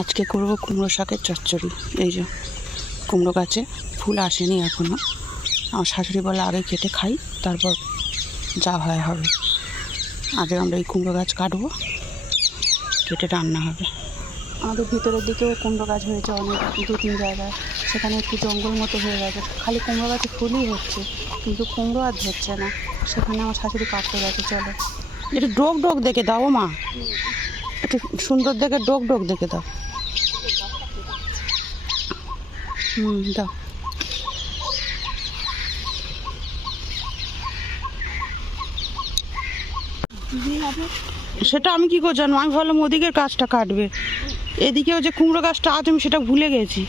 আজকে করব কুমড়ো শাকের চচ্চড়ি। এই যে কুমড়ো গাছে ফুল আসেনি এখনও। আমার শাশুড়ি বলে আগে কেটে খাই, তারপর যা হয় হবে। আগে আমরা এই কুমড়ো গাছ কাটবো, কেটে রান্না হবে। আমাদের ভিতরের দিকেও কুমড়ো গাছ হয়েছে অনেক, 2-3 জায়গায়। সেখানে একটু জঙ্গল মতো হয়ে গেছে, খালি কুমড়ো গাছে ফুলই হচ্ছে, কিন্তু কুমড়ো আর ধরছে না। সেখানে আমার শাশুড়ি কাটতে গেছে। চলো একটু ডোক ডোক দেখে দাও মা, একটু সুন্দর দেখে ডোক ডোক দেখে দাও। দাও। সেটা আমি কি করে জানবো? আমি ভাবলাম ওদিকের গাছটা কাটবে, এদিকেও যে কুমড়ো গাছটা আছে আমি সেটা ভুলে গেছি।